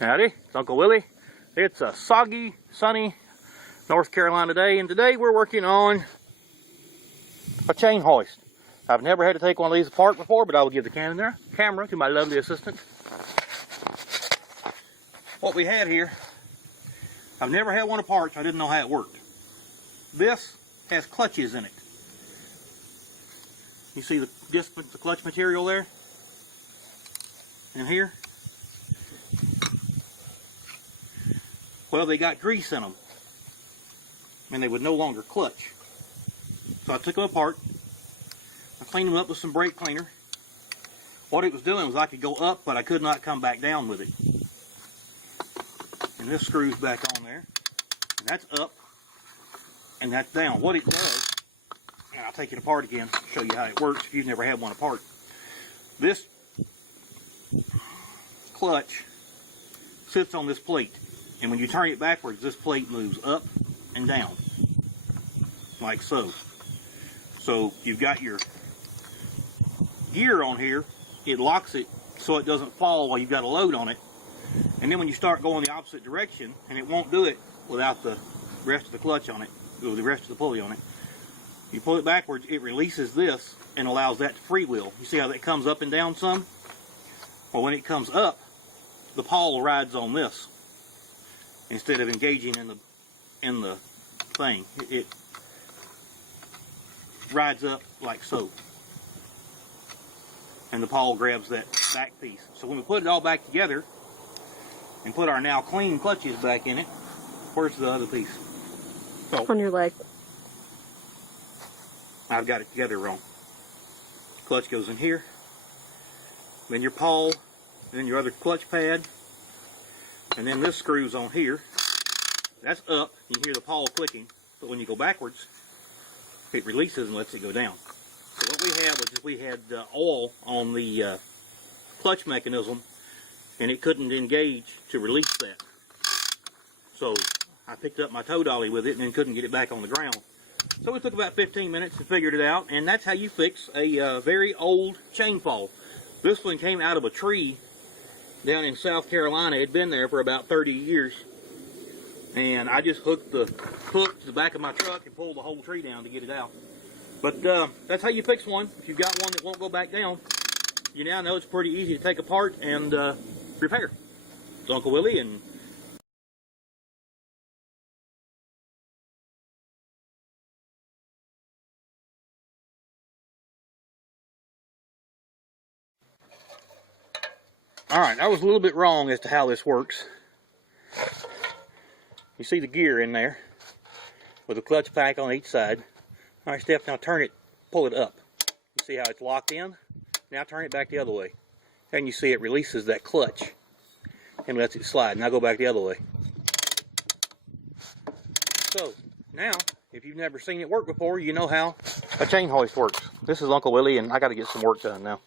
Howdy, it's Uncle Willie. It's a soggy, sunny North Carolina day, and today we're working on a chain hoist. I've never had to take one of these apart before, but I will give the camera to my lovely assistant. What we had here, I've never had one apart, so I didn't know how it worked. This has clutches in it. You see the clutch material there? And here? Well, they got grease in them, and they would no longer clutch. So I took them apart. I cleaned them up with some brake cleaner. What it was doing was I could go up, but I could not come back down with it. And this screws back on there, and that's up, and that's down. What it does, and I'll take it apart again, show you how it works if you've never had one apart. This clutch sits on this plate. And when you turn it backwards, this plate moves up and down, like so. So you've got your gear on here, it locks it so it doesn't fall while you've got a load on it. And then when you start going the opposite direction, and it won't do it without the rest of the clutch on it, or the rest of the pulley on it, you pull it backwards, it releases this and allows that to freewheel. You see how that comes up and down some? Well, when it comes up, the pawl rides on this. Instead of engaging in the thing, it rides up like so, and the pawl grabs that back piece. So when we put it all back together and put our now clean clutches back in it, where's the other piece? Oh, on your leg. I've got it together wrong. Clutch goes in here, then your pawl, then your other clutch pad. And then this screws on here. That's up. You hear the pawl clicking. But when you go backwards, it releases and lets it go down. So what we had was we had oil on the clutch mechanism, and it couldn't engage to release that. So I picked up my tow dolly with it and then couldn't get it back on the ground. So it took about 15 minutes and figured it out, and that's how you fix a very old chain fall. This one came out of a tree down in South Carolina. It had been there for about 30 years, and I just hooked the hook to the back of my truck and pulled the whole tree down to get it out. But that's how you fix one. If you've got one that won't go back down, you now know it's pretty easy to take apart and repair. It's Uncle Willie, and alright, I was a little bit wrong as to how this works. You see the gear in there with a clutch pack on each side. Alright, Steph, now turn it, pull it up. You see how it's locked in? Now turn it back the other way. And you see it releases that clutch and lets it slide. Now go back the other way. So, now, if you've never seen it work before, you know how a chain hoist works. This is Uncle Willie, and I got to get some work done now.